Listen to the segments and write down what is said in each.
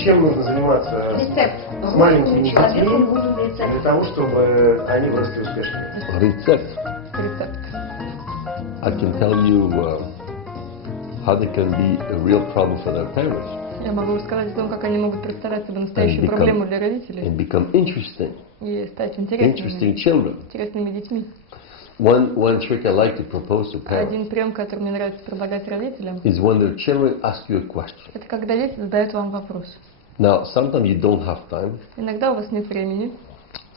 чем нужно заниматься с маленькими детьми для того, чтобы они выросли успешными? Рецепт. I can tell you how they can be a real problem for their parents. Я могу рассказать о том, как они могут представлять себе настоящую проблему для родителей. And become interesting. И стать Interesting children. интересными детьми. One trick I like to propose to parents. Один прием, который мне нравится предлагать родителям, is when their children ask you a question. это когда дети задают вам вопрос. Now, sometimes you don't have time. Иногда у вас нет времени.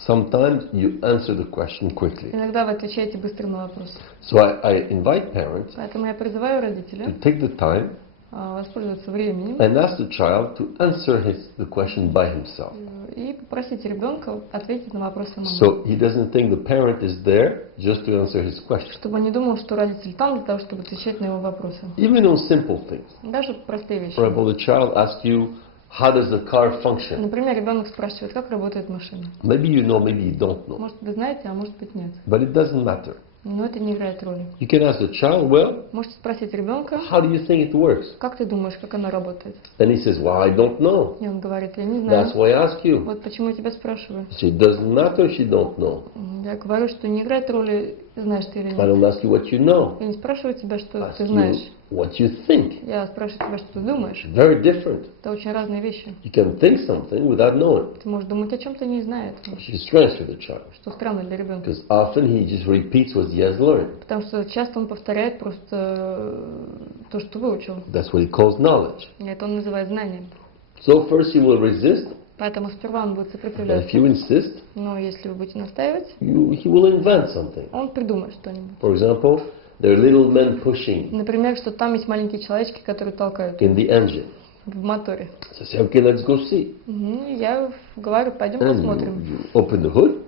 Sometimes you answer the question quickly. Иногда вы отвечаете быстро на вопрос. So I invite parents Поэтому я призываю родителей to take the time воспользоваться временем and ask the child to answer the question by himself. И попросить ребенка ответить на вопрос самому. So he doesn't think the parent is there just to answer his question. Чтобы он не думал, что родитель там для того, чтобы отвечать на его вопросы. Even on simple things. Даже простые вещи. For example, the child asks you, how does the car function? Например, ребенок спрашивает, как работает машина. Maybe you know, maybe you don't know. Может, вы знаете, а может быть нет. But it doesn't matter. Но это не играет роли. You can ask the child, well, Можете спросить ребенка, how do you think it works? как ты думаешь, как оно работает? And he says, well, I don't know. И он говорит, я не знаю. That's why I ask you. Вот почему я тебя спрашиваю. So it doesn't matter if you don't know. Я говорю, что не играет роли, знаешь ты или I нет. don't ask you what you know. Я не спрашиваю тебя, что I ты ask знаешь. you what you think. Я спрашиваю тебя, что ты думаешь. Very different. Это очень разные вещи. You can think something without knowing, Ты можешь думать о чем-то не знает. which is strange for the child. Что странно для ребенка. Because often he just repeats what he has learned. Потому что часто он повторяет просто то, что выучил. That's what he calls knowledge. И это он называет знанием. So first he will resist, Поэтому сперва он будет and сопротивляться. if you insist, Но если вы будете настаивать, he will invent something. он придумает что-нибудь. For example, there are little men pushing Например, что там есть маленькие человечки, которые толкают in the engine. в моторе. So I say, okay, let's go see. И я говорю, пойдем And посмотрим. you open the hood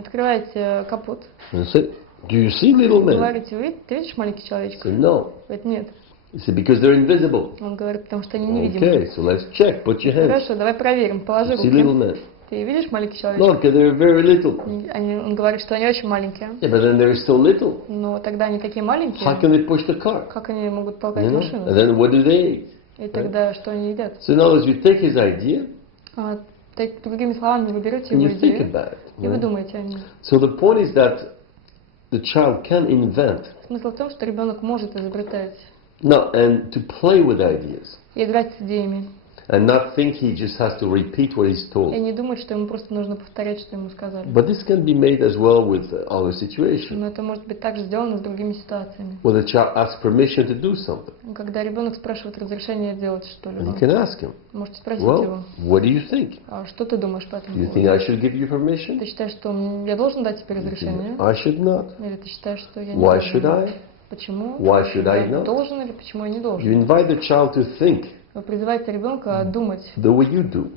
Открываете капот. and say, do you see little men? Говорите, ты видишь маленький I человечек? say, no. Говорит, нет. He said, because they're invisible. Он говорит, потому что они невидимы. Okay, so let's check. Put your hands. Хорошо, давай проверим. Положи See little руки. men. Ты видишь маленький No, человечек? because they're very little. Он говорит, что они очень маленькие. Yeah, but then they're still little. Но тогда они такие маленькие. How can they push the car? Как они могут толкать You know? машину? And then what do they eat? И тогда что они едят? So in other words, you take his idea Другими словами, вы берете and его you think идею, about it. и вы думаете о ней. So the point is that the child can invent. Смысл в том, что ребенок может изобретать No, and to play with ideas. и играть с идеями. And not think he just has to repeat what he's И told. не думать, что ему просто нужно повторять, что ему сказали. But this can be made as well with other situations. Но это может быть также сделано с другими ситуациями. When the child asks permission to do something, Когда ребенок спрашивает разрешение делать and что-либо, you can ask him, можете спросить его, well, what do you think? а что ты думаешь по Do этому you think поводу? I should give you permission? Ты считаешь, что я должен дать тебе разрешение? I should not. Или ты считаешь, что я не Why должен? should I? Почему? Why should I Я not? должен или почему я не You должен? invite the child to think Вы призываете ребенка думать the way you do,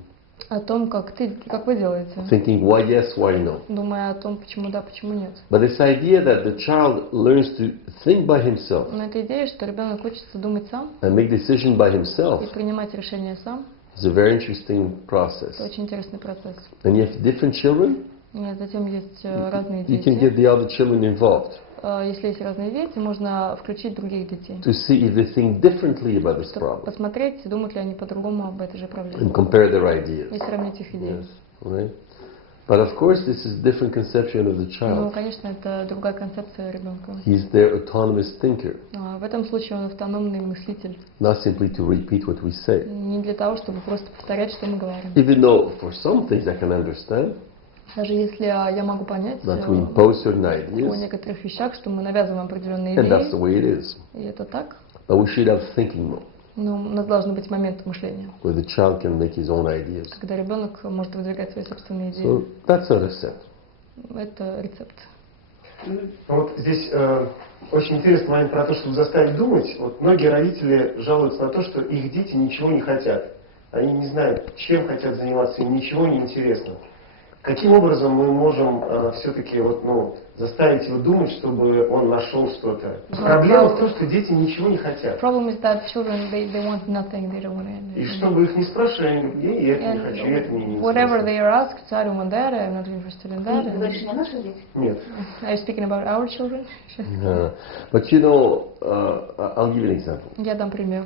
о том, как вы делаете, thinking why yes, why no. думая о том, почему да, почему нет. But this idea that the child learns to think by himself Но эта идея, что ребенок учится думать сам and make decision by himself и принимать решения сам, is a very interesting process. это очень интересный процесс. And you have different children, И затем есть разные you can дети. get the other children involved Если есть разные дети, можно включить других детей, to see if they think differently about this чтобы problem посмотреть, думают ли они по-другому об этой же проблеме, and compare their ideas. и сравнить их идеи. Yes, right? But of course, this is different conception of the Ну, child. конечно, это другая концепция ребенка. He's their autonomous thinker, В этом случае он автономный мыслитель. not simply to repeat what we say. Не для того, чтобы просто повторять, что мы говорим. Even though for some things I can understand Даже если я могу понять that we impose certain о ideas, некоторых вещах, что мы навязываем определенные and that's the идеи, way it is. и это так, But we should have thinking mode, но у нас должен быть момент мышления, where the child can make his own ideas. когда ребенок может выдвигать свои собственные идеи. So that's not a set. Это рецепт. Вот здесь очень интересный момент про то, чтобы заставить думать. Вот многие родители жалуются на то, что их дети ничего не хотят. Они не знают, чем хотят заниматься, им ничего не интересно. Каким образом мы можем все-таки заставить его думать, чтобы он нашел что-то? Проблема в том, что дети ничего не хотят. Problem is that children they want nothing, they don't want anything. И чтобы их не спрашивали, они говорят, я это не хочу, это мне не Whatever интересно. they are asked, I don't want that, I'm not interested in that. Ты говоришь, не наши дети? Нет. Are you speaking about our children? But you know, I'll give you an example. Я дам пример.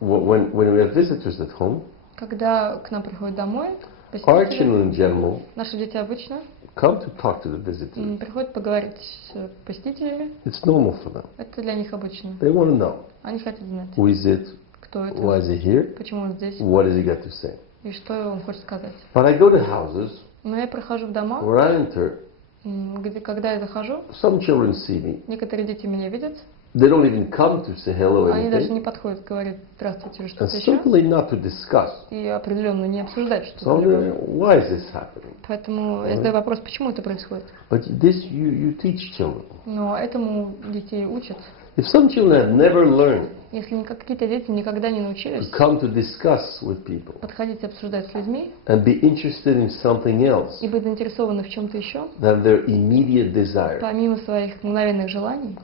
When we have visitors at home, Когда к нам приходят домой our посетители, children in general наши дети обычно come to talk to the visitors. приходят поговорить с посетителями. It's normal for them. Это для них обычно. They want to know Они хотят знать, who is it, кто это, why is he here, почему он здесь what does he got to say. и что он хочет сказать. But I go to houses Но я прохожу в дома, where I enter, где, когда я захожу, some children see me. некоторые дети меня видят, They don't even come to say hello or они даже anything, не подходят говорить здравствуйте или and что-то еще, simply not to discuss. и определенно не обсуждать So что-то. I'm wondering, why is this happening? Поэтому я задаю вопрос, почему это происходит. But this you teach children. Но этому детей учат. If some children have never learned Если какие-то дети никогда не to научились come to discuss with people подходить и обсуждать с людьми and be interested in something else и быть заинтересованы в чем-то еще, than their immediate desire, помимо своих мгновенных желаний,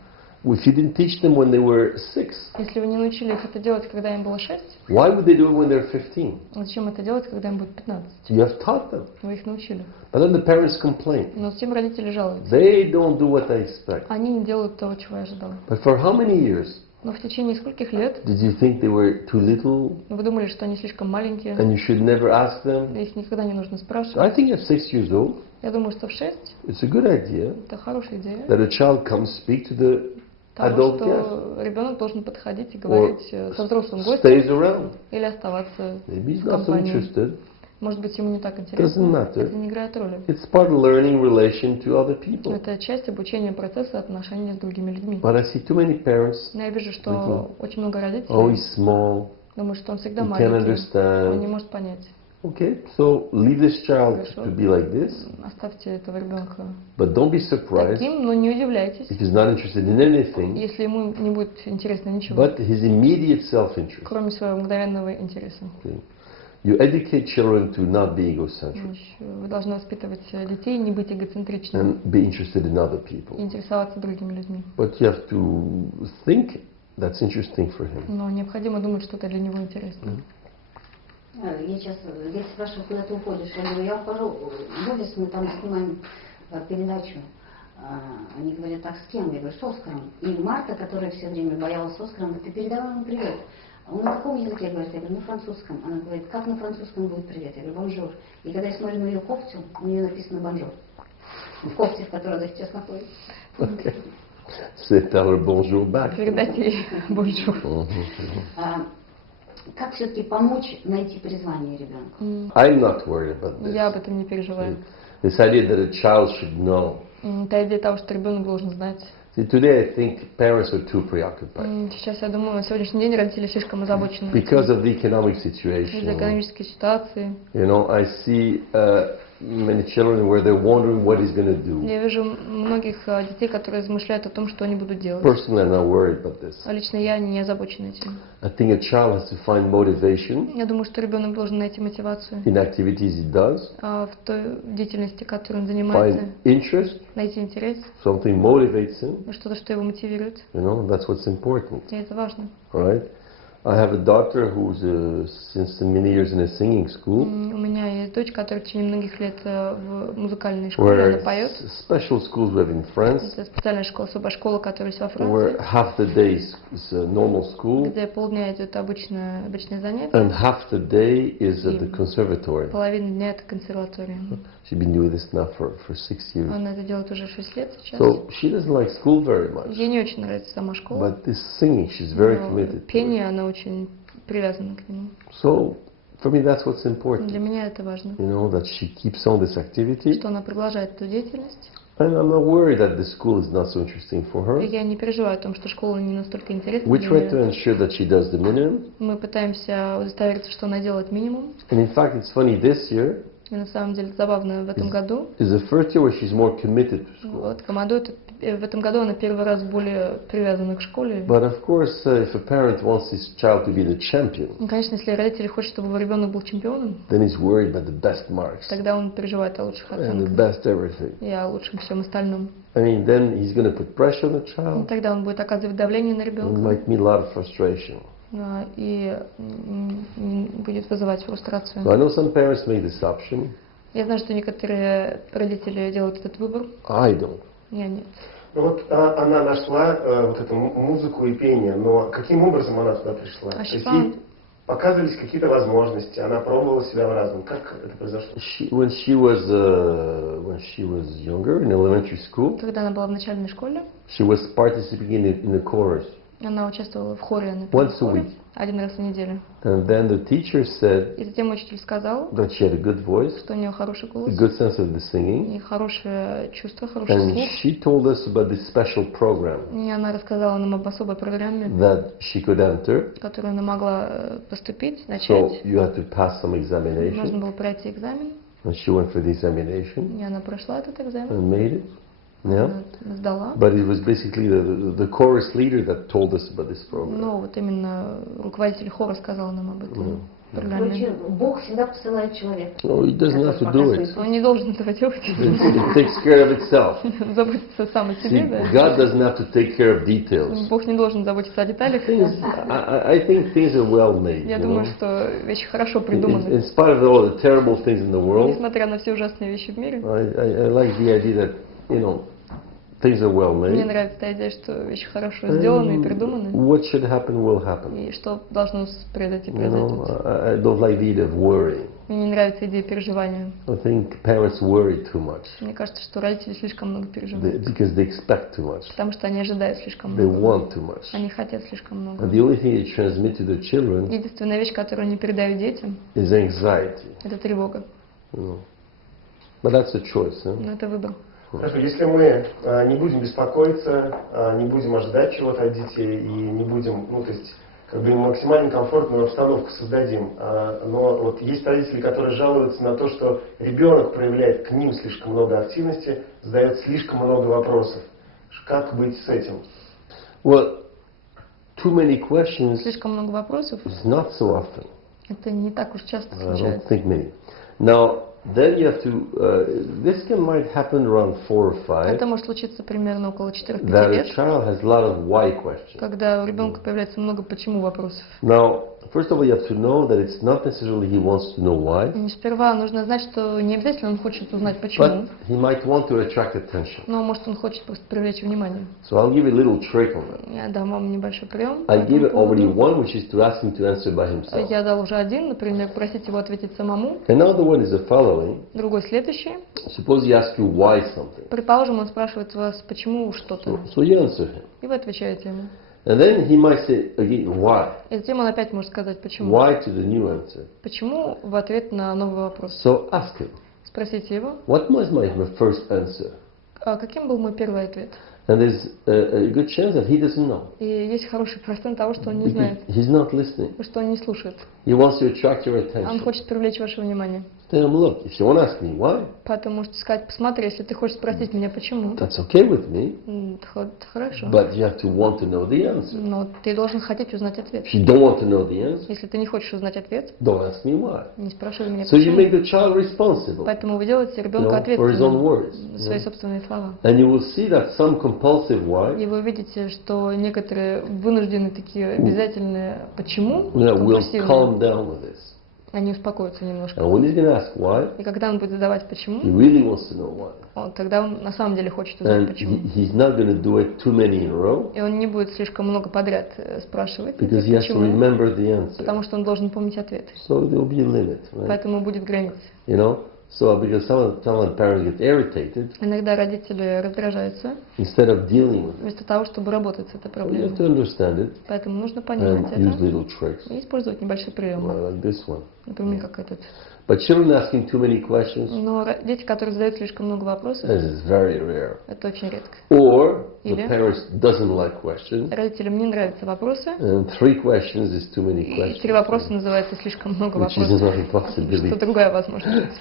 if you didn't teach them when they were 6, если вы не научили их это делать, когда им было 6, why would they do it when they're 15? зачем это делать, когда им будет 15? You have taught them. Вы их научили. But then the parents complain. Но затем родители жалуются. They don't do what I expect. Они не делают того, чего я ожидала. But for how many years Но в tечение скольких лет did you think they were too little вы думали, что они слишком маленькие, and you should never ask them? их никогда не нужно I спрашивать. think at 6 years old, Я думаю, что в 6 it's a good idea это хорошая идея that a child comes speak to the того, adult guest что ребенок должен подходить и or говорить со взрослым гостем stays around. или оставаться Maybe he's в not so компании. interested. Может быть, ему не так Doesn't интересно. matter. Это не играет роли. It's part of learning relation to other people. Это часть обучения процесса отношений с другими людьми. But I see too many parents Но я вижу, что очень много oh, родителей he's small, думают, что он всегда he can't маленький, он не understand. может понять. Okay, so leave this child Хорошо. to be like this, Оставьте этого ребенка but don't be surprised таким, но не удивляйтесь, if he's not interested in anything если ему не будет интересно ничего, but his immediate self-interest. кроме своего мгновенного интереса. Okay. You educate children to not be egocentric Значит, вы должны воспитывать детей, не быть эгоцентричными, and be interested in other и people. интересоваться другими людьми. But you have to think that's interesting for him. Но необходимо думать, что это для него интересно. Я сейчас, дети спрашивают, куда ты уходишь. Я говорю, я ухожу в офис, мы там снимаем передачу. Они говорят, так с кем? Я говорю, с Оскаром. И Марта, которая все время боялась Оскара, говорит, ты передавай ему привет. А он на каком языке говорит? Я говорю, на французском. Она говорит, как на французском будет привет? Я говорю, бонжур. И когда я смотрю на ее кофту, у нее написано бонжур. В кофте, в которой она сейчас находится. Okay. Say tell her bonjour back. Передайте ей бонжур. Как все-таки помочь найти призвание ребенку? I'm not worried about this. Я об этом не переживаю. This idea that a child should know. Та идея того, что ребенок должен знать. See, today I think parents are too preoccupied Сейчас, я думаю, на сегодняшний день родители слишком озабочены because of the economic из-за situation. экономической ситуации. You know, I see many children where they're wondering what he's going to do. Я вижу многих детей, которые размышляют о том, что они будут делать. Personally, I'm not worried about this. А лично я не озабочена этим. I think a child has to find motivation Я думаю, что ребенок должен найти мотивацию in activities he does, в той деятельности, которой он find занимается, interest, найти интерес, something motivates him. что-то, что его мотивирует. You know, that's what's important, И это важно. right? I have a daughter who's since many years in a singing school, У меня есть дочь, которая в течение многих лет в музыкальной школе, она where поет. special schools we have in France, Это специальная школа, особая школа, которая есть во where Франции, half the day is a normal school где полдня идет обычное занятие, and half the day is at the conservatory. половина дня это консерватория. She's been doing this now for 6 years. Она это делает уже 6 лет сейчас. So she doesn't like school very much, Ей не очень нравится сама школа, but this singing, she's very но committed to it. пение, она очень привязана к нему. So for me, that's what's Для important. меня это важно, You know, that she keeps on this activity, что она продолжает эту деятельность. and I'm not worried that the school is not so interesting for И her. я не переживаю о том, что школа не настолько интересна We для try to нее. ensure that she does the minimum, Мы пытаемся удостовериться, что она делает минимум. and in fact, it's funny. This year И на самом деле забавно в этом году. is the first year where she's more committed to school. Вот, в этом году она первый раз более привязана к школе. But of course, if a parent wants his child to be the champion, И, конечно, если родители хотят, чтобы его ребенок был чемпионом, then he's worried about the best marks тогда он переживает о лучших and the оценках best everything. и о лучшем всем остальном. I mean, then he's going to put pressure on the И child тогда он будет оказывать давление на and ребенка might mean a lot of frustration. и будет вызывать So фрустрацию. I know some parents make this option. Я знаю, что некоторые родители делают этот выбор. I don't. Я нет. Ну вот она нашла вот эту музыку и пение, но каким образом она туда пришла? А То есть Шифан- показывались какие-то возможности, она пробовала себя в разном. Как это произошло? When she was younger, in elementary school, Когда она была в начальной школе, she was participating in the chorus. она участвовала в хоре на Once a week. один раз в неделю. And then the teacher said И затем учитель сказал, that she had a good voice, что у нее хороший a голос, good sense of the singing, и хорошее чувство, хороший and слух. she told us about this special program И она рассказала нам об особой программе, that she could enter. в которую она могла поступить, So начать. you had to pass some Нужно examination, было пройти экзамен, and she went for the examination и она прошла этот экзамен, and made it. Yeah. она сдала. But it was basically the chorus leader that told us about this program. Но вот именно руководитель хора сказал нам об этом программе. Короче, Бог всегда посылает человека. No, he doesn't have to do it. Он не должен этого делать. It takes care of itself. Заботиться сам о See, себе, да. God doesn't have to take care of details. Бог не должен заботиться о деталях. I think things are well made. Я You думаю, know? что вещи хорошо In придуманы. spite of all the terrible things in the world, Несмотря на все ужасные вещи в мире, I like the idea that, you know, things are well мне made. нравится та идея, что вещи хорошо сделаны и придуманы. What should happen will happen. И что должно произойти, You произойдет. know, I don't like the idea of worrying. Мне не нравится идея переживания. I think parents worry too much Мне кажется, что родители слишком много переживают. because they expect too much. Потому что они ожидают слишком They много. want too much. Они хотят слишком много. And the only thing they transmit to their children Единственная вещь, которую они передают детям, is anxiety. это тревога. You know. But that's a choice. Huh? Но это выбор. Хорошо, если мы не будем беспокоиться, не будем ожидать чего-то от детей и не будем, ну, то есть, как бы максимально комфортную обстановку создадим. Но вот есть родители, которые жалуются на то, что ребенок проявляет к ним слишком много активности, задает слишком много вопросов. Как быть с этим? Well, too many questions Слишком много вопросов. is not so often. Это не так уж часто I don't случается. think many. Now, then you have to, this might happen around 4 or 5, Это может случиться примерно около 4-5 that a лет, child has a lot of why questions. когда у ребенка появляется много почему вопросов. Now, first of all, you have to know that it's not necessarily he wants to know why, И сперва нужно знать, что не обязательно он хочет узнать почему, but he might want to attract attention. но может он хочет просто привлечь внимание. So I'll give you a little trick on that. Я дам вам небольшой прием. по I give этому it already поводу. one, which is to ask him to answer by himself. Я дал уже один, например, просить его ответить самому. Another one is the following. Другой следующий. Suppose he asks you why something. Предположим, он спрашивает вас, почему что-то, So you answer him. и вы отвечаете ему. And then he might say again, why? И затем он опять может сказать, почему. Why to the new answer? Почему в ответ на новый вопрос. So ask him, Спросите его, what was my first answer? а каким был мой первый ответ. And there's a good chance that he doesn't know. И есть хороший процент того, что он не Because знает, he's not listening. что он не слушает. He wants to attract your Он attention. хочет привлечь ваше внимание. Tell him, look, if you want to ask me why, Поэтому можете сказать, посмотри, если ты хочешь спросить меня почему, that's okay with me, это хорошо. but you have to want to know the answer. Но ты должен хотеть узнать ответ. If you don't want to know the answer, Если ты не хочешь узнать ответ, don't ask me why. не спрашивай меня So you make почему. the child responsible, Поэтому вы делаете you ребенка know, for his own ответственным words. за свои собственные слова. And you will see that some compulsive why И вы увидите, что некоторые вынуждены такие обязательные почему, will компульсивные, calm down with this. они успокоятся немножко. And when he's going to ask why, И когда он будет задавать he почему, really wants to know why. тогда он на самом деле хочет узнать And почему. he's not going to do it too many in a row, И он не будет слишком много подряд спрашивать, because he has to почему, remember the answer. потому что он должен помнить ответ. So there will be a limit, right? Поэтому будет граница. You know? So because some parents get irritated, Иногда родители раздражаются, instead of dealing with it. вместо того, чтобы работать с этой So you have проблемой. to understand it Поэтому нужно понимать and use это little tricks, и использовать небольшие приемы. like this one. Например, как этот. But children asking too many questions, Но дети, которые задают слишком много вопросов, this is very rare. это очень редко. Or the Или- parents doesn't like questions, Родителям не нравятся вопросы, and 3 questions is too many и questions. 3 вопроса называется слишком много Which is вопросов. not a Что possibility. другая возможность.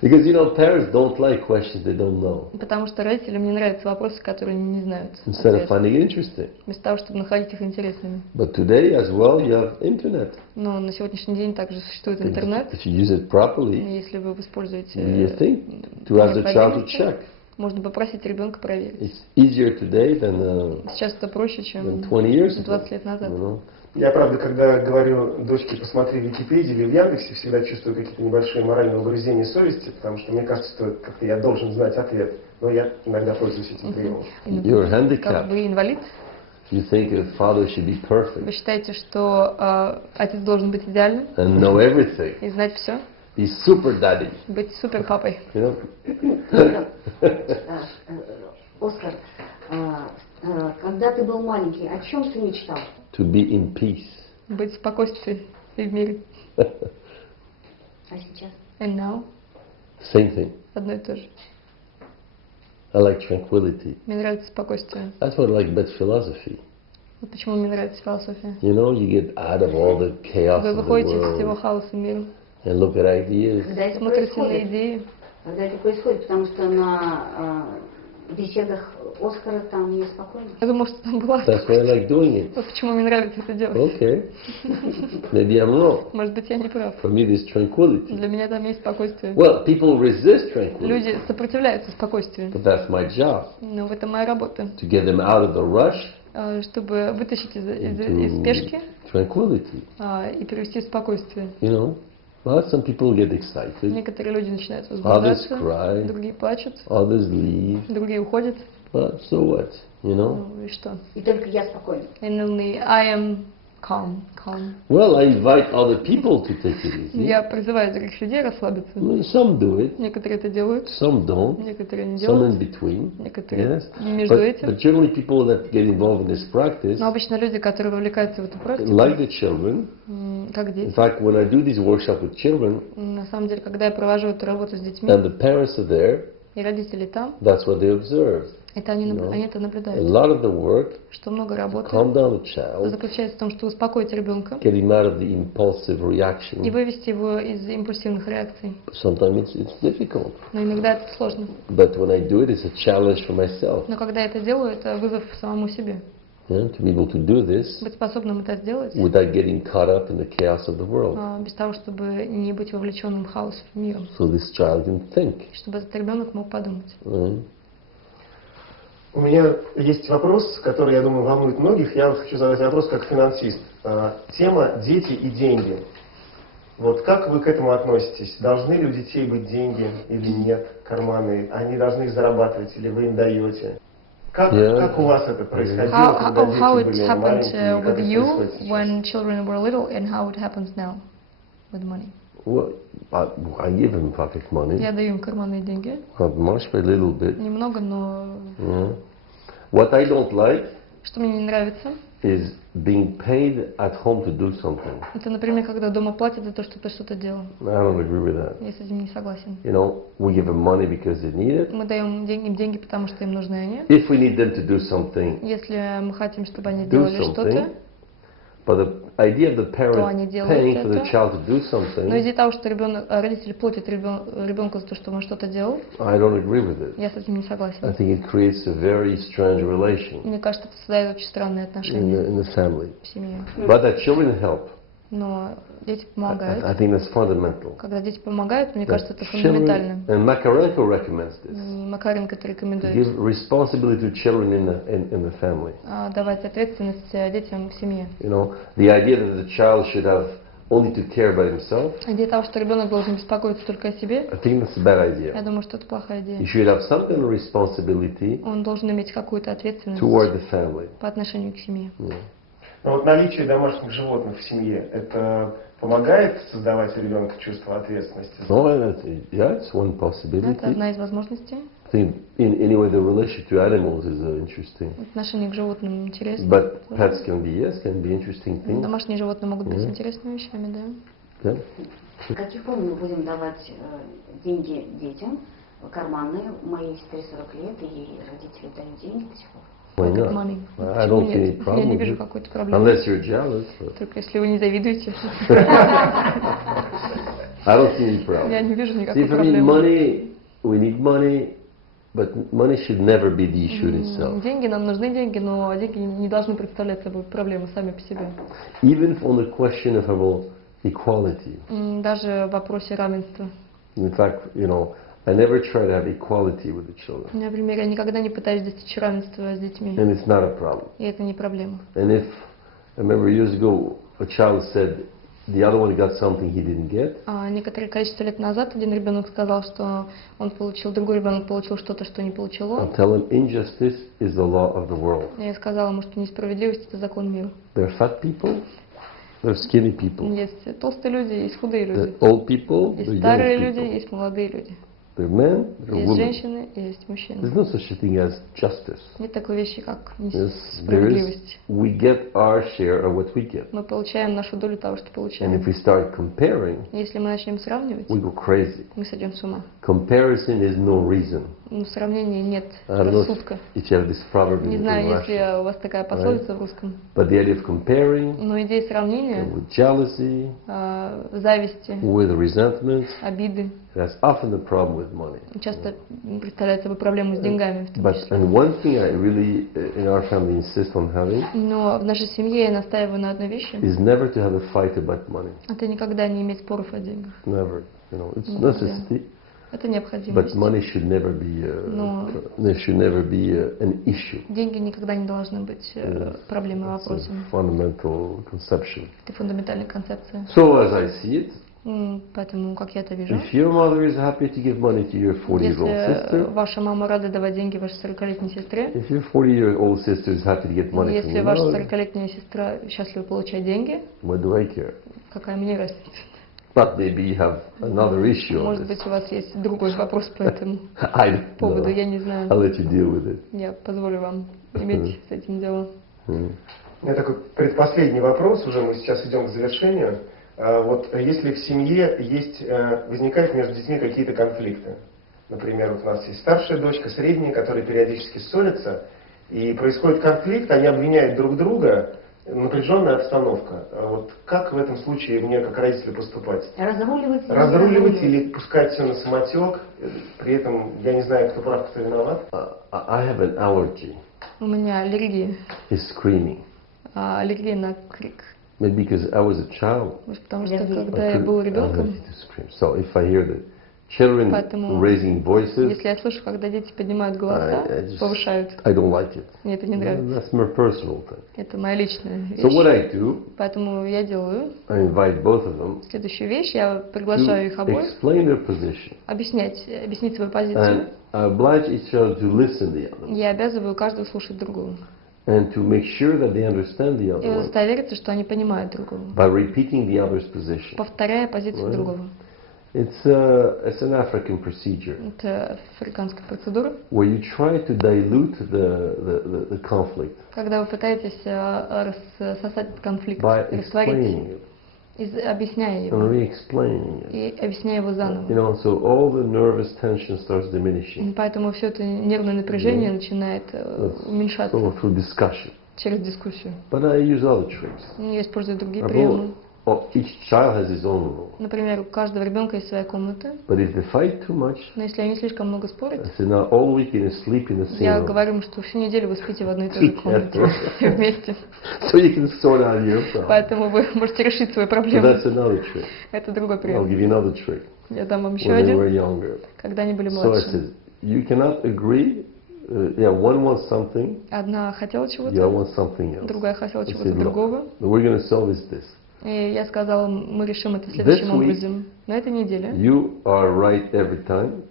Because you know, parents don't like questions they don't know. Потому что родителям не нравятся вопросы, которые они не знают. Instead of ответа. finding it interesting. Вместо того, чтобы находить их интересными. But today as well, you have internet. Но на сегодняшний день также существует интернет. If you use it properly, Если вы используете you think to ask the child to check. можно попросить ребенка проверить. It's easier today than Сейчас это проще, чем 20 years ago. 20 лет назад. You know? Я, правда, когда говорю дочке посмотри в Википедии или в Яндексе, всегда чувствую какие-то небольшие моральные угрызения совести, потому что мне кажется, что как-то я должен знать ответ. Но я иногда пользуюсь этим приемом. И, You're например, handicapped. как вы инвалид, You think a father should be perfect Вы считаете, что отец должен быть идеальным and know everything. и знать все? He's super daddy. Быть супер папой. You know? Оскар, когда ты был маленький, о чем ты мечтал? To be in peace. Быть в спокойствии и в мире. А сейчас? And now? Same thing. Одно и то же. I like tranquility. Мне нравится спокойствие. That's what I like about philosophy. Вот почему мне нравится философия. You know, you get out of all the chaos Вы of the выходите из всего world хаоса мира, and look at ideas. Когда это смотрите на происходит? идеи. Когда это происходит, потому что на беседах Оскара там неспокойно. Я думала, что там была. That's why I like doing it. Вот почему мне нравится это делать. Okay. Maybe I'm wrong. Может быть, я не прав. For me, there's tranquility. Для меня там есть спокойствие. Well, people resist tranquility, Люди сопротивляются спокойствию. but that's my job, Но это моя работа. to get them out of the rush Чтобы вытащить из into спешки tranquility. и перевести в спокойствие. You know, well, some people get excited, Некоторые люди начинают others возбуждаться, cry, другие плачут, others leave. другие уходят. Well, so what? You know? Ну и что? И только я спокойна. And only I am calm. Well, I invite other people to take it easy. Я призываю других людей расслабиться. Well, some do it, Некоторые это делают, some don't, некоторые не some in делают, between. некоторые Yes, между but этим. generally people that get involved in this practice, Но обычно люди, которые вовлекаются в эту практику, like the children. как In дети. fact, when I do these workshops with children На самом деле, когда я провожу эту работу с детьми, and the parents are there, и родители там, that's what they observe. это они No. это A наблюдают. lot of the work, Что много работы calm down the child, заключается в том, что успокоить ребенка get him out of the impulsive и reaction. вывести его из импульсивных реакций. Sometimes it's difficult, Но иногда это сложно. but when I do it, it's a challenge for myself. Но когда я это делаю, это вызов самому себе. To be able to do this Быть способным это сделать, without getting caught up in the chaos of the world. без того, чтобы не быть вовлеченным в хаос миром. So this child can think. Чтобы этот ребенок мог подумать. У меня есть вопрос, который, я думаю, волнует многих. Я хочу задать вопрос как финансист. Тема «Дети и деньги». Вот как вы к этому относитесь? Должны ли у детей быть деньги или нет, карманы? Они должны их зарабатывать или вы им даете? Как у вас это происходило, когда How дети it были happened маленькие? и как with это you происходит сейчас? when children were little and how it happens now with money? Well, I give him pocket money, Я даю им карманные деньги. not much, but a little bit. Немного, но What I don't like что мне не нравится, is being paid at home to do something. это, например, когда дома платят за то, что ты что-то делал. I don't agree with that. Я с этим не согласен. You know, we give them money because they need it. Мы даем им деньги, потому что им нужны они. If we need them to do something, Если мы хотим, чтобы они do делали что-то, something. But the idea of the То они parent делают paying for the это. child to do Но something, из-за того, что родители платят ребенку за то, что он что-то делал, I don't agree with it. я с этим не I согласен. think it creates a very strange relation Мне кажется, это создает очень странные отношения in the family. в семье. But that children help. Но дети I помогают. think that's fundamental. Когда дети помогают, мне That кажется, это children, фундаментально. and Makarenko recommends this. И Макаренко это To рекомендует. give responsibility to children in the family. Давать ответственность детям в семье. You know, the idea that the child should have only to care about himself, Идея того, что ребенок должен беспокоиться только о себе, I think that's a bad я idea. думаю, что это плохая You идея. should have some kind of responsibility Он должен иметь какую-то ответственность toward the family. по отношению к семье. Yeah. Но вот наличие домашних животных в семье, это помогает создавать у ребенка чувство ответственности? No, yeah, it's one Это possibility. одна из возможностей. I think anyway the relationship to animals is interesting. Отношение к животным интересно. But pets can be interesting things. Домашние животные могут быть Yeah. интересными вещами, да. Yeah. С каких пор мы будем давать деньги детям, карманные? Моей сестре 40 лет, и ей родители дают деньги до сих пор. Why Pocket not? money. I Почему don't see any нет? Я problem не with вижу it. какой-то проблемы. Unless you're jealous. But Только если вы не завидуете. I don't see any problem. Я не вижу See, никакой for me, проблемы. money, we need money, but money should never be the issue in itself. Деньги, нам нужны деньги, но деньги не должны представлять собой проблемы сами по себе. Even on the question of our equality. Даже в вопросе равенства. In fact, you know, I never try to have equality with the children. Например, я никогда не пытаюсь достичь равенства с детьми. And it's not a problem. И это не проблема. And if, I remember years ago, a child said, the other one got something he didn't get. А некоторое количество лет назад один ребенок сказал, что он получил, другой ребенок получил что-то, что не получил он. I'll tell him injustice is the law of the world. Я сказала ему, что несправедливость — это закон мира. There are fat people, there are skinny people. Есть толстые люди, есть худые There люди. are old people, there Есть are старые young люди, people. есть молодые люди. There are men, there are Есть women. женщины, и есть мужчины. There's no such a thing as justice. Нет такой вещи, как There is, справедливость. we get our share of what we get. Мы получаем нашу долю того, что And получаем. if we start comparing, Если мы начнем сравнивать, we go crazy. мы сойдем с ума. Comparison is no reason. В сравнении нет I don't know рассудка. if you have this proverb Не in знаю, Russian. если у вас такая пословица в русском. But the idea of comparing Но идея сравнения, with jealousy, зависти, with resentment, обиды that's often the problem with money. часто представляет собой проблему с деньгами в том But числе. and one thing I really in our family insist on having Но в нашей семье я настаиваю на одной вещи. is never to have a fight about money. Это никогда не иметь споров о деньгах. Never. You know, it's Никогда. necessity, Это but необходимость. money should never be Но there should never be an issue. деньги никогда не должны быть проблемой, It's вопросом. a fundamental conception. Это фундаментальная концепция. So as I see it, Поэтому, как я это вижу, if your mother is happy to give money to your 40-year-old если sister, ваша мама рада давать деньги вашей 40-летней сестре, if your 40-year-old sister is happy to get money from если your ваша mother, 40-летняя сестра счастлива получать деньги, what do I care? какая мне разница? But maybe you have another issue on Может this. быть, у вас есть другой вопрос по этому I don't поводу, know. я не знаю. I'll let you deal with it. Я позволю вам иметь с этим дело. У меня такой предпоследний вопрос, уже мы сейчас идем к завершению. Вот если в семье возникают между детьми какие-то конфликты, например, вот у нас есть старшая дочка, средняя, которые периодически ссорятся, и происходит конфликт, они обвиняют друг друга, напряженная обстановка. Вот как в этом случае мне как родителю поступать? Разруливать? Разруливать или пускать все на самотек, при этом я не знаю, кто прав, кто виноват? I have an allergy. У меня аллергия. Is screaming. Аллергия на крик. Maybe because I was a child. Может, потому что Аллергия. когда я был ребенком, allergic to scream. So if I hear the children Поэтому, raising voices, если я слышу, когда дети поднимают голоса, повышают, I don't like it. мне это не нравится. That's my personal thing. Это моя личная So what вещь. I do, Поэтому я делаю I invite both of them следующую вещь. Я приглашаю их to обоих explain their position объяснить свою позицию. and oblige each other to listen to the other Я обязываю каждого слушать другого. and to make sure that they understand the И other one удостовериться, что они понимают другого, by repeating the other's position. повторяя позицию Right. другого. It's an African procedure Это африканская процедура, where you try to dilute the conflict когда вы пытаетесь рассосать этот конфликт, by растворить, explaining it объясняя and его, re-explaining it. и объясняя его You заново. know, so all the nervous tension starts diminishing. И поэтому все это нервное напряжение начинает уменьшаться So through discussion. через дискуссию. But I use other tricks. Я использую другие I приемы. each child has his own rule. Например, у каждого ребенка есть своя комната, But if they fight too much, но если они слишком много I спорят, say now all weekend you sleep in the same я room. говорю им, что всю неделю вы спите в одной и той же комнате вместе. So you can sort out your problem. Поэтому вы можете решить свою So проблему. that's another trick. Это другой I'll прием. give you another trick. Я дам вам еще When they were один, younger. когда они были So I младше. said, you cannot agree. One wants something, Одна хотела the other чего-то, wants something else. другая хотела I чего-то said, look, другого. we're going to solve this. И я сказала, мы решим это следующим This week, образом. На этой неделе You are right every time,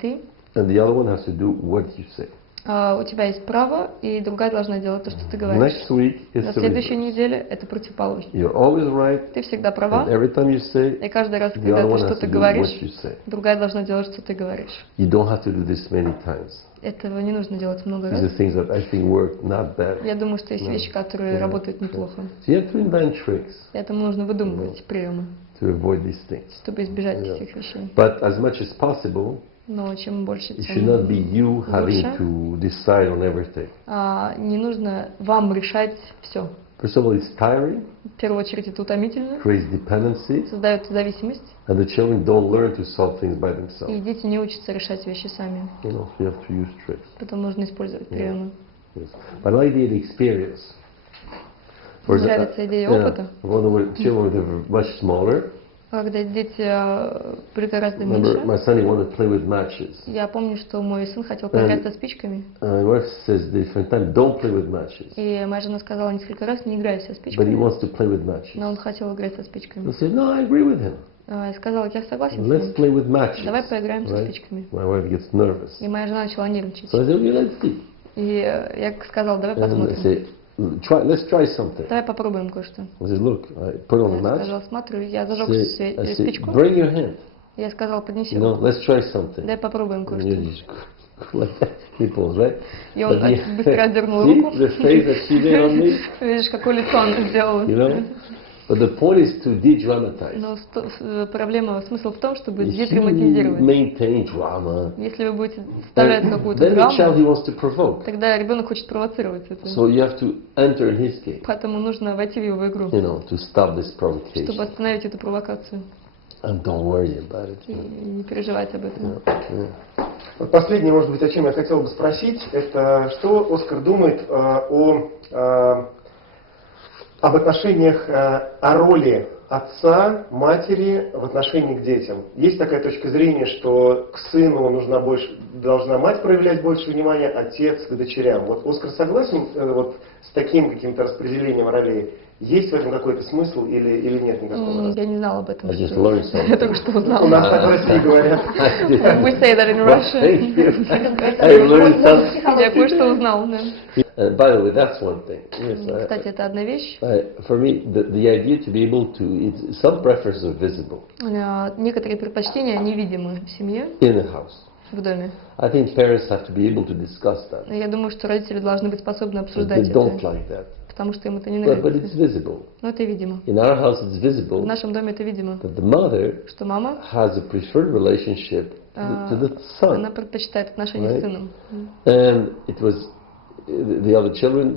ты, and the other one has to do what you say. у тебя есть право, и другая должна делать то, что ты говоришь. Next week is На the следующей reverse. неделе это противоположно. You're always right, Ты всегда and права, every time you say, и каждый раз, the когда other ты one has что-то to do говоришь, what you say. другая должна делать, что ты говоришь. You don't have to do this many times. Этого не нужно делать много These раз. are things that I think work not bad. Я думаю, что есть вещи, которые работают неплохо. So you have to invent tricks Поэтому нужно выдумывать приемы, to avoid these things. чтобы избежать этих вещей. But as much as possible, Но чем больше, it should not be тем you having лучше. to decide on everything. Не нужно вам решать все. First of all, it's tiring, В первую очередь это утомительно, creates dependency, создает зависимость, and the children don't learn to solve things by и themselves. дети не учатся решать вещи сами. You know, so you have to use tricks. Поэтому нужно использовать приемы. Yes. But I like the experience. Мне нравится идея опыта. When the children were much smaller, Когда дети были гораздо Remember, меньше, my son, he wanted to play with matches. я помню, что мой сын хотел поиграть со спичками. My wife says different times, don't play with matches. И моя жена сказала несколько раз, не играй со But he спичками. wants to play with matches. Но он хотел играть со спичками. I said, no, I agree with him. Я сказала, я согласен с Let's ним. play with matches. Давай поиграем со Right? спичками. My wife gets nervous. И моя жена начала нервничать. So I said, okay, let's see. И я сказала, давай And I посмотрим. say, let's try something. Давай попробуем кое-что. I said, look, I put on the Я match. сказала, смотрю, я зажег I say, спичку. bring your hand. Я сказала, поднеси No, руку. let's try something. Давай попробуем And кое-что. you just like that, he pulls, right? И он But he- быстро отдернул See руку. the face that she did on me? Видишь, какое лицо он сделал. You know? But the point is to de-dramatize. Но проблема, смысл в том, чтобы If you дедраматизировать. maintain drama, Если вы будете вставлять какую-то then the child he драму, wants to provoke. тогда ребенок хочет провоцировать это. So you have to enter in his game, Поэтому нужно войти в его игру, you know, to stop this чтобы provocation. остановить эту провокацию. And don't worry about it. И не переживать об этом. Yeah. Вот последнее, может быть, о чем я хотел бы спросить, это что Оскар думает об отношениях, о роли отца, матери в отношении к детям. Есть такая точка зрения, что к сыну должна мать проявлять больше внимания, отец к дочерям. Вот Оскар согласен вот с таким каким-то распределением ролей? Есть в этом какой-то смысл или нет никакого? Я не знала об этом. I just что- learned something. Я только что У узнала. нас так в России говорят. We say that in Russia. Thank you. I learned something. Я кое-что узнал, да. By the way, that's one thing. Yes, Кстати, это одна вещь. for me, the idea to be able to, some preferences are visible Некоторые предпочтения невидимы в семье, in the house. в доме. I think parents have to be able to discuss that. Но я думаю, что родители должны быть способны But обсуждать they don't это, like that. потому что им это не But it's нравится. visible. Но это видимо. In our house, it's В visible нашем доме это видимо, that the mother что мама, has a preferred relationship to the она son. предпочитает отношения Right. с сыном. And it was, the other children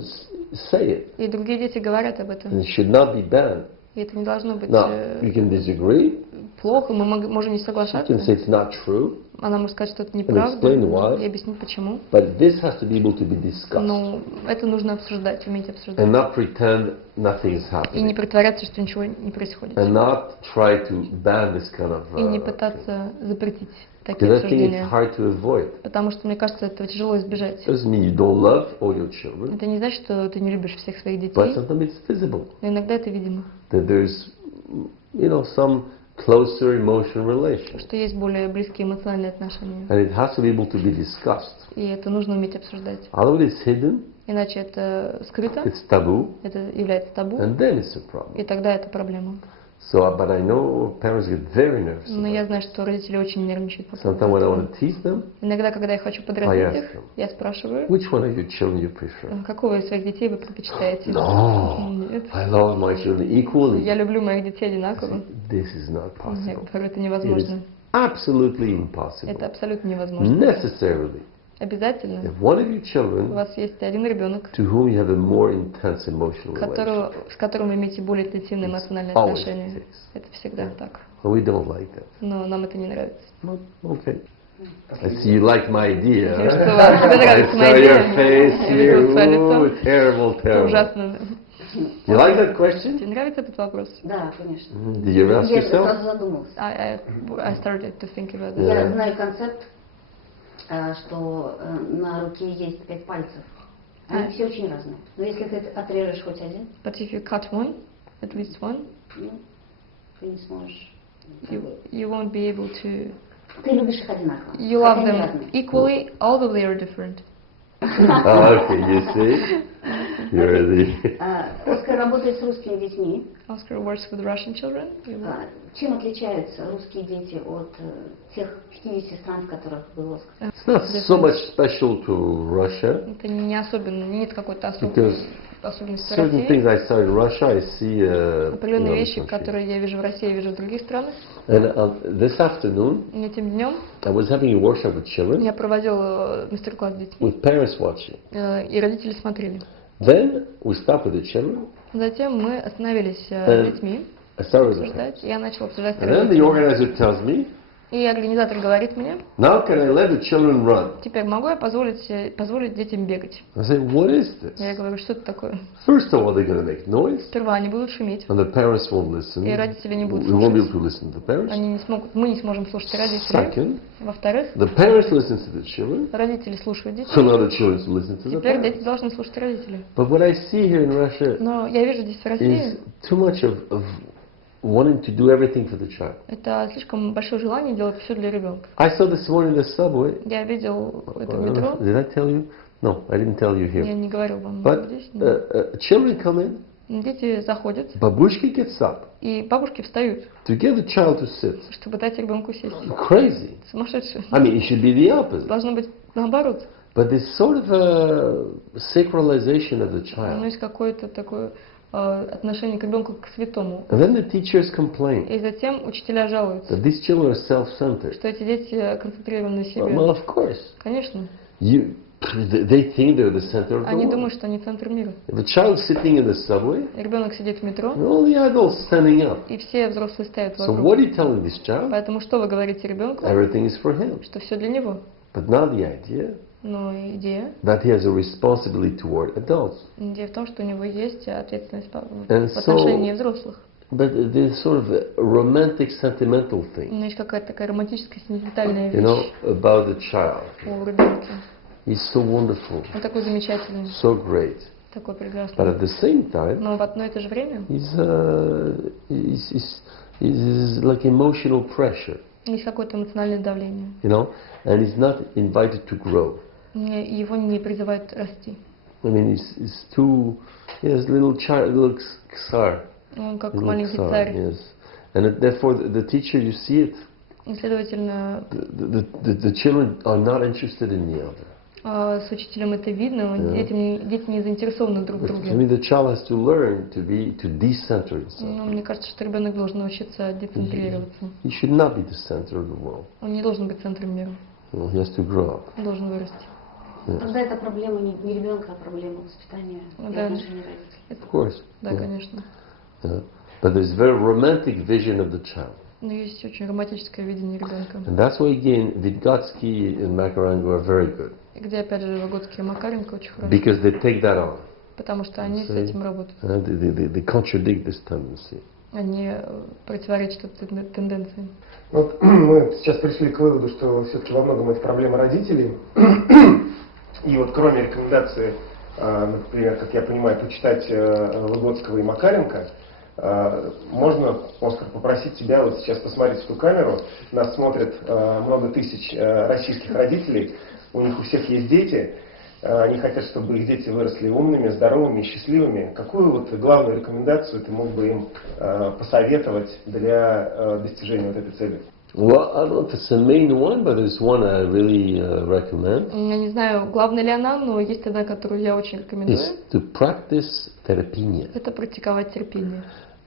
say it. И другие дети говорят об этом. And it should not be banned. И это не должно быть Now, you can disagree. плохо, мы можем не You can соглашаться. say it's not true. Она может сказать, что это explain неправда, why. и объяснить почему. But this has to be able to be discussed. Но это нужно обсуждать, уметь обсуждать. And not pretend nothing is И не happening. притворяться, что ничего не происходит. And not try to ban this kind of И не thing. пытаться запретить такие Because I think it's обсуждения. hard to avoid. Потому что, мне кажется, этого тяжело избежать. It doesn't mean you don't love all your children, Это не значит, что ты не любишь всех своих but детей, sometimes it's visible. но иногда это видимо. That there's, some closer emotional relation. Что есть более близкие эмоциональные отношения. And it has to be able to be discussed. И это нужно уметь обсуждать. Otherwise it's hidden, Иначе это скрыто, it's taboo, это является табу, and then it's a problem. и тогда это проблема. So, but I know parents get very nervous Но about я it. знаю, что родители очень нервничают по поводу Sometimes when I этого. want to tease them, Иногда, когда я хочу I подразнить ask их, them, я спрашиваю, which one of your children you prefer? какого из своих детей вы предпочитаете? No, Нет. I love my children equally. Я люблю моих детей одинаково. This is not Я possible. говорю, это It is невозможно. absolutely impossible. Это абсолютно невозможно. Necessarily, Обязательно if one of your у children вас есть один ребенок, to whom you have a more intense emotional relation, с которым вы имеете более интенсивные эмоциональные always отношения. the case. Это всегда так. but we don't like that. Но нам это не нравится. Well, okay. I see you like my idea. Я что, вам тебе I нравится моя saw идея? your face Я here. видела твое Ooh, лицо. terrible, Это terrible. ужасно. You like that question? Тебе нравится этот вопрос? Да, конечно. Did you ever ask Я yourself? сразу задумался. I started to think about Yeah. that. Я знаю концепт, что на руке есть 5 пальцев. Они все очень разные. Но если ты отрежешь хоть один, But if you cut one, at least one, ну, ты не сможешь. you won't be able to. Ты любишь их одинаково. You love хотя они them разные. equally, although they are different. Okay, you see? You're the... Оскар работает с русскими детьми. Oscar works with Russian children. Чем отличаются русские дети от тех 50 стран, в которых был Оскар? It's not so much special to Russia. Это не особенно, нет какой-то Because особенности certain России. things I saw in Russia, I see Определенные in other вещи, countries. которые я вижу в России, я вижу в других странах. And this afternoon, И этим днем I was having a workshop with children, я проводил мастер-класс с детьми, with parents watching. и родители смотрели. Then we stopped with the children, Затем мы остановились с детьми, I started with the parents. обсуждать, и я начала обсуждать с And then the родителями. organizer tells me, И организатор говорит мне, now can I let the children run? теперь могу я позволить детям бегать? I say, what is this? Я говорю, что это такое? First of all, they're going to make noise, Сперва они будут шуметь, and the parents won't listen. и родители не будут We won't be able слушать. to listen to the parents. Они не смогут, мы не сможем слушать родителей. Second, Во-вторых, the parents listen to the children, родители слушают детей. so now the children listen to the Теперь дети parents. должны слушать родителей. But what I see here in Russia Но я вижу здесь в России, is too much of wanting to do everything for the child. это слишком большое желание делать все для ребенка. I saw this morning in the subway. Я видел это в метро, Did I tell you? No, I didn't tell you я here. не говорил вам But здесь. children come in, Дети заходят, babushka gets up и бабушки встают, to get the child to sit. чтобы дать ребенку сесть. Crazy. Сумасшедшие. I mean, it should be the opposite. Должно быть наоборот. But there's sort of a sacralization of the Но child. есть какое-то такое отношение к ребенку как к святому. And then the teachers complain И затем учителя жалуются, that these children are self-centered. что эти дети концентрированы на Well, себе. of course. Конечно. They think they're the center of the Они world. думают, что они центр мира. If a child is sitting in the subway, Ребенок сидит в метро, all the adults standing up. и все взрослые стоят So вокруг. what are you telling this child? Поэтому что вы говорите ребенку? Everything is for him. Что все для него. But now the idea Но идея that he has a responsibility toward adults. в том, что у него есть ответственность And в отношении взрослых. But there's sort of a romantic, sentimental thing, Но есть какая-то такая романтическая, сентиментальная you know, вещь about the child. у ребенка. He's so wonderful, Он такой замечательный, so great. такой But прекрасный. at the same time, Но в одно и то же время he's like emotional pressure, есть какое-то эмоциональное давление. you know, and he's not invited to grow. И его не призывают расти. I mean, he's too, he has little child, little czar, Он как little маленький czar, царь. yes. And therefore, the teacher, you see it, И, следовательно, the children are not interested in the other. с учителем это видно, дети не заинтересованы друг в I друге. mean, the child has to learn to decenter himself. Но мне кажется, что ребенок должен научиться децентрироваться. He should not be the center of the world. Он не должен быть центром мира. You know, he has to grow up. Он должен вырасти. Тогда это проблема не ребенка, а проблема воспитания и Да. отношений родителей. Of course. Да, конечно. But there's very romantic vision of the child. Но есть очень романтическое видение ребенка. And that's why, again, Vygotsky and Makarenko are very good. И где, опять же, Выгодский и Макаренко очень хорошо. Because they take that on. Потому что они с этим работают. They contradict this tendency. Они противоречат этой тенденции. Вот мы сейчас пришли к выводу, что все-таки во многом это проблема родителей. И вот кроме рекомендации, например, как я понимаю, почитать Выгодского и Макаренко, можно, Оскар, попросить тебя вот сейчас посмотреть в ту камеру. Нас смотрят много тысяч российских родителей, у них у всех есть дети, они хотят, чтобы их дети выросли умными, здоровыми, счастливыми. Какую вот главную рекомендацию ты мог бы им посоветовать для достижения вот этой цели? Well, I don't know if it's the main one, but it's one I really recommend. Я не знаю, главная ли она, но есть одна, которую я очень рекомендую. Is to practice terapenia Это практиковать терпение.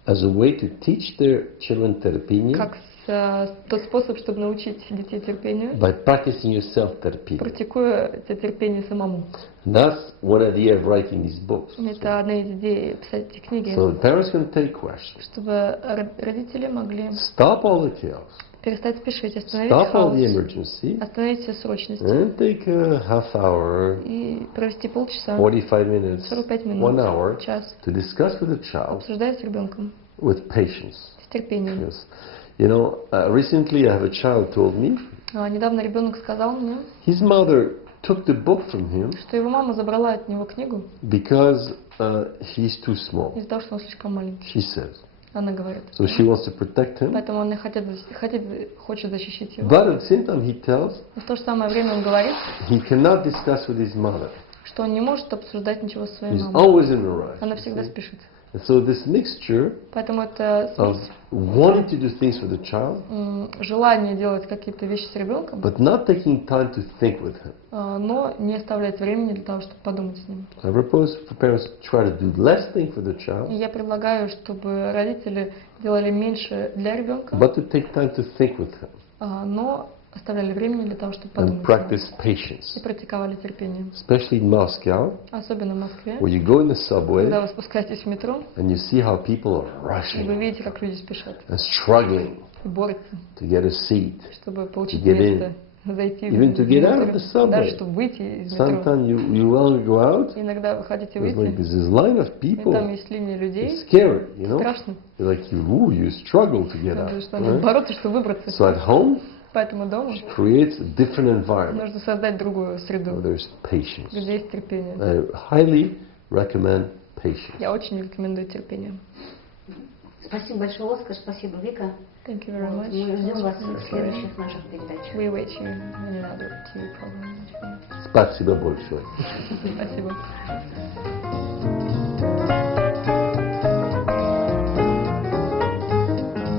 as a way to teach their children terapenia Как тот способ, чтобы научить детей терпению, by practicing yourself terapenia. практикуя это терпение самому. And that's one idea of writing these books. Это одна из идей писать эти книги, So the parents can take questions, чтобы родители могли stop all the chaos, перестать спешить, остановить stop all the хаос, emergency, остановить все срочности and take a half hour, и провести полчаса, 45 minutes, 45 1 минут, hour час, to discuss with the child обсуждая с ребенком, with patience. с терпением. Yes. You know, recently I have a child told me Недавно ребенок сказал мне, his mother took the book from him что его мама забрала от него книгу because he's too small, из-за того, что он слишком маленький. she says. Она говорит. So she wants to protect him. Поэтому он хочет защитить его. But at the same time he tells Но в то же самое время он говорит, he cannot discuss with his mother. что он не может обсуждать ничего со своей He's мамой. always in a rush. Она you всегда see. спешит. And so this mixture Поэтому это of смесь wanting to do things for the child, желание делать какие-то вещи с ребенком, but not taking time to think with him. но не оставлять времени для того, чтобы подумать с ним. I propose for parents to try to do less thing for the И child, я предлагаю, чтобы родители делали меньше для ребенка, but to take time to think with him но оставляли времени для того, чтобы and подумать practice с ним. И patience. практиковали терпение. Especially in Moscow, Особенно в Москве, where you go in the когда subway вы спускаетесь в метро, and you see how people are и вы rushing видите, как люди спешат. and struggling борется, to get a seat, чтобы получить get in. место, зайти Even to get out of the внутрь, subway. даже чтобы выйти из метро. Sometimes you want to go out, Иногда вы хотите there's выйти, this line of и people, там есть линия it's людей, scary, you know? страшно. Like you struggle to get out. Надо бороться, чтобы выбраться. So at home, Поэтому дома it creates a different environment нужно создать другую where среду, there's patience. где есть терпение. I highly recommend patience. Я очень рекомендую терпение. Спасибо большое, Оскар, спасибо, Вика. Thank you very much. Мы ждем вас в следующих наших передачах. We wait you in another TV program. Спасибо большое. Спасибо.